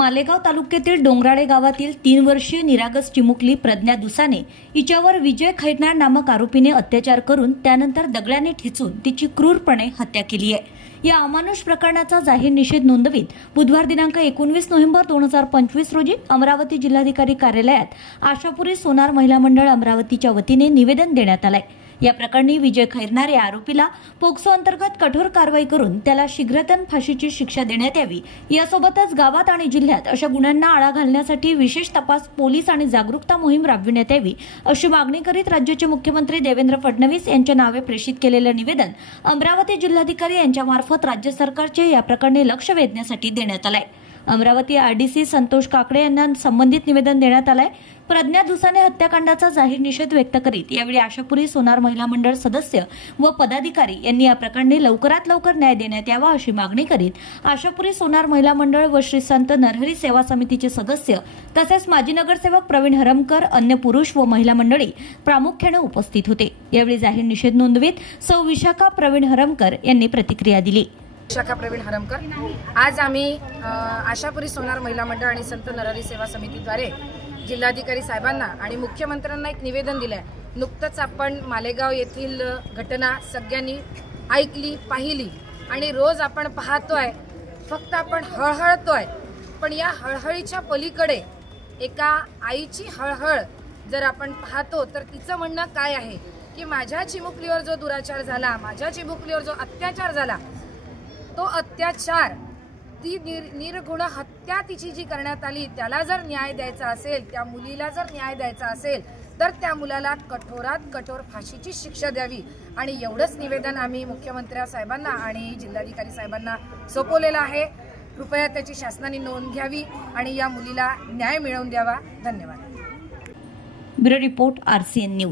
मालेगाव तालुक्यातील डोंगराळे गावातील 3 वर्षीय निरागस चिमुकली प्रज्ञा दुसाने हिच्यावर विजय खैरनार नामक आरोपीने अत्याचार करून त्यानंतर दगडाने ठेचून तिची क्रूरपणे हत्या केली आहे। या अमानुष प्रकरणाचा जाहीर निषेध नोंदवित बुधवार दिनांक 19 नोव्हेंबर 2025 रोजी अमरावती जिल्हाधिकारी कार्यालयात आशापुरी सोनार महिला मंडळ अमरावतीच्या वतीने निवेदन देण्यात आले। या प्रकरणी विजय खैरनार या आरोपीला पोक्सो अंतर्गत कठोर कारवाई करून त्याला शीघ्रतम फाशीची शिक्षा देण्यात यावी। यासोबतच गावात आणि जिल्ह्यात अशा गुन्ह्यांना आळा घालण्यासाठी विशेष तपास पोलीस आणि जागरूकता मोहीम राबविण्यात यावी अशी मागणी करीत राज्याचे मुख्यमंत्री देवेंद्र फडणवीस यांच्या नावे प्रेषित केलेले निवेदन अमरावती जिल्हाधिकारी यांच्यामार्फत राज्य सरकारचे या प्रकरणी लक्ष वेधण्यासाठी देण्यात आले। अमरावती आरडीसी संतोष काकडे यांना संबंधित निवेदन देण्यात आले। प्रज्ञा दुसाने हत्याकांडाचा जाहीर निषेध व्यक्त करीत यावेळी आशापुरी सोनार महिला मंडळ सदस्य व पदाधिकारी यांनी या प्रकरणी लवकरात लवकर न्याय देण्यात यावा अशी मागणी करीत आशापुरी सोनार महिला मंडळ व श्री संत नरहरी सेवा समितीचे सदस्य तसेच माजी नगरसेवक प्रवीण हरमकर, अन्य पुरुष व महिला मंडळी प्रामुख्याने उपस्थित होते। यावेळी जाहीर निषेध नोंदवित सौ विशाखा प्रवीण हरमकर यांनी प्रतिक्रिया दिली। विशाखा प्रवीण हरमकर, आज आम्ही आशापुरी सोनार महिला मंडळ आणि संत नरहरी सेवा समितीद्वारे जिल्हाधिकारी साहेबांना आणि मुख्यमंत्र्यांना एक निवेदन दिले आहे। नुकतंच आपण मालेगाव येथील घटना सगळ्यांनी ऐकली, पाहिली आणि रोज आपण पाहतोय, फक्त आपण हळहळतोय, पण या हळहळीच्या पलीकडे एका आईची हळहळ जर आपण पाहतो तर तिचं म्हणणं काय आहे की माझ्या चिमुकलीवर जो दुराचार झाला, माझ्या चिमुकलीवर जो अत्याचार झाला, तो अत्याचार, ती निर्गुण हत्या तिची जी करण्यात आली, त्याला जर न्याय द्यायचा असेल, त्या मुलीला जर न्याय द्यायचा असेल तर त्या मुलाला कठोरात कठोर फाशीची शिक्षा द्यावी। आणि एवढंच निवेदन आम्ही मुख्यमंत्री साहेबांना आणि जिल्हाधिकारी साहेबांना सोपवलेलं आहे। कृपया त्याची शासनाने नोंद घ्यावी आणि या मुलीला न्याय मिळवून द्यावा। धन्यवाद। Bureau report RCN news.